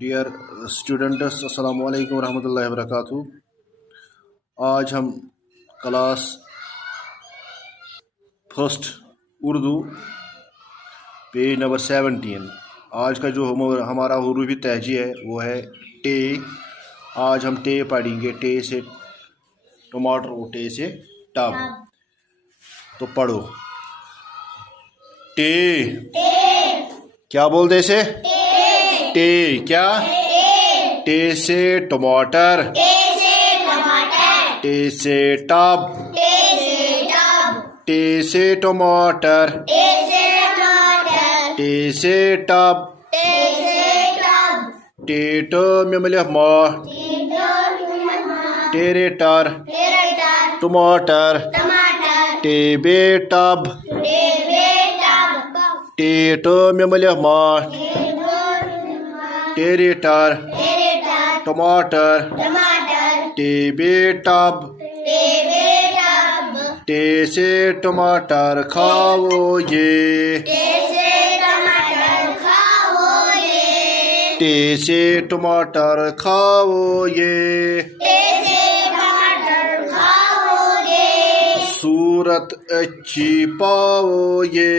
Dear students, अस्सलाम वालेकुम रहमतुल्लाहि व बरकातहू। आज हम class first Urdu page number 17। आज का जो हमारा हरूफ तहजी है वो है टे। आज हम टे पढ़ेंगे, टे से टमाटर और टे से टब। तो पढ़ो टे। क्या बोलते से? टे। क्या? टे से टमाटर, टे से टब, टे से टमाटर, टे से टब, टेटो में माँ, टेरेटर, टमाटर, टेबे टब, टेटो में माँ, टेरेटर, टमाटर, टेबे टब, टे से टमाटर खाओगे, टे से टमाटर खाओगे, सूरत अच्छी पाओगे,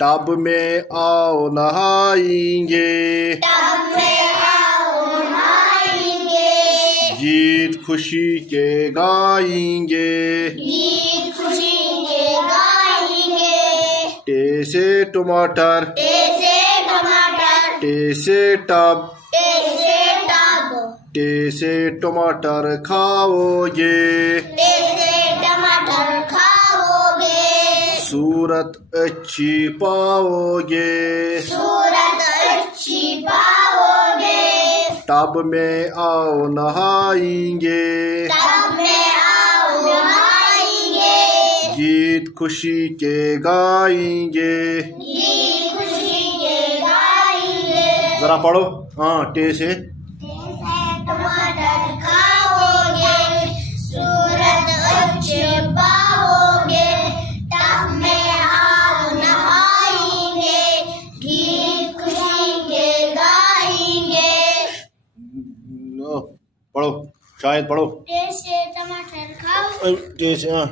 टब में आओ नहाएंगे, गीत खुशी के गाएंगे, टे से टमाटर, टे से टब, टे से टमाटर खाओगे, सूरत अच्छी पाओगे, टब में आओ नहाएंगे, गीत खुशी के गाएंगे। जरा पढ़ो। हाँ, टे से टमाटर खाओगे, सूरत अच्छे पाओगे, टब में आओ नहाएंगे, गीत खुशी के गाएंगे। पढ़ो, शायद पढ़ो। टे से टमाटर खाओ, टे से, हाँ,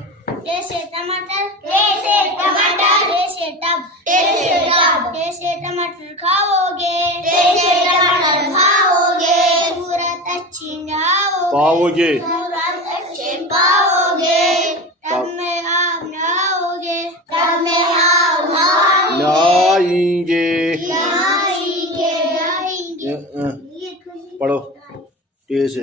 टे से टमाटर, टे से टमाटर, टे से टब, टे से टब, टे से टमाटर खाओगे, टे से टमाटर खाओगे, सूरत अच्छी पाओगे, सूरत अच्छे पाओगे, टब में आप नहाओगे, टब में आप नहाएंगे। नहाएंगे। पढ़ो टे से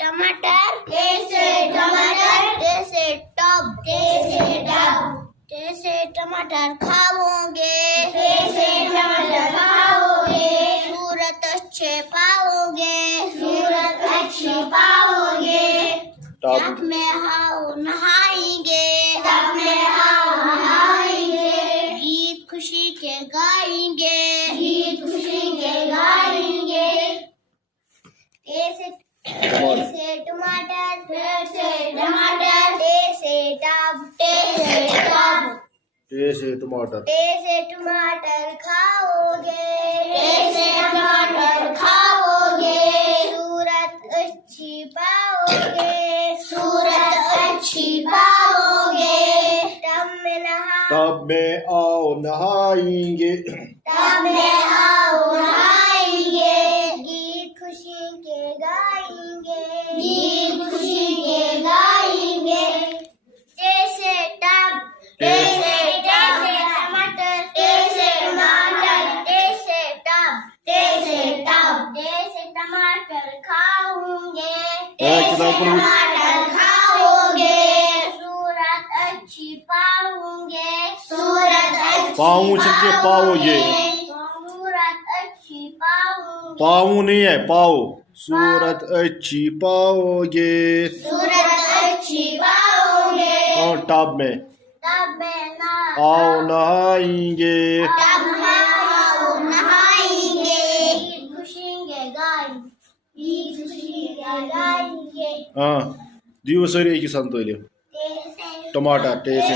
टमाटर, टे से टमाटर, टे से टब, टे से टब, टे से टमाटर खाओगे, टे से टमाटर खाओगे, सूरत अच्छे पाओगे, सूरत अच्छी पाओगे, टब में आओ नहाएंगे, टब में आओ नहाएंगे, गीत खुशी के गाएंगे, गीत खुशी के गाएंगे। टे से टमाटर, टे से टमाटर, टे से टब, टे से टब, टे से टमाटर, टे से टमाटर खाओगे, टे से टमाटर खाओगे, सूरत अच्छी पाओगे, सूरत अच्छी पाओगे, टब में आओ नहाएंगे, टब में आओ नहाएंगे, गीत खुशी के गाएंगे, गीत खुशी के गाएंगे। जैसे टब, जैसे टमाटर, जैसे टमाटर, जैसे टब, जैसे टब, जैसे टमाटर खाओगे, जैसे टमाटर खाओगे, सूरत अच्छी पाओगे, सूरत अच्छी पाऊँ चलके पाओगे, सूरत अच्छी पाओगे, पाऊँ नहीं है, पाओ, सूरत अच्छी पाओगे, सूरत अच्छी पाओगे, और टब में टब में आओ नहाएंगे, टब में आओ नहाएंगे, गीत खुशी के गाएंगे, गीत खुशी के गाएंगे। हाँ, दिवस एक संतोले टे से टमाटर, टे से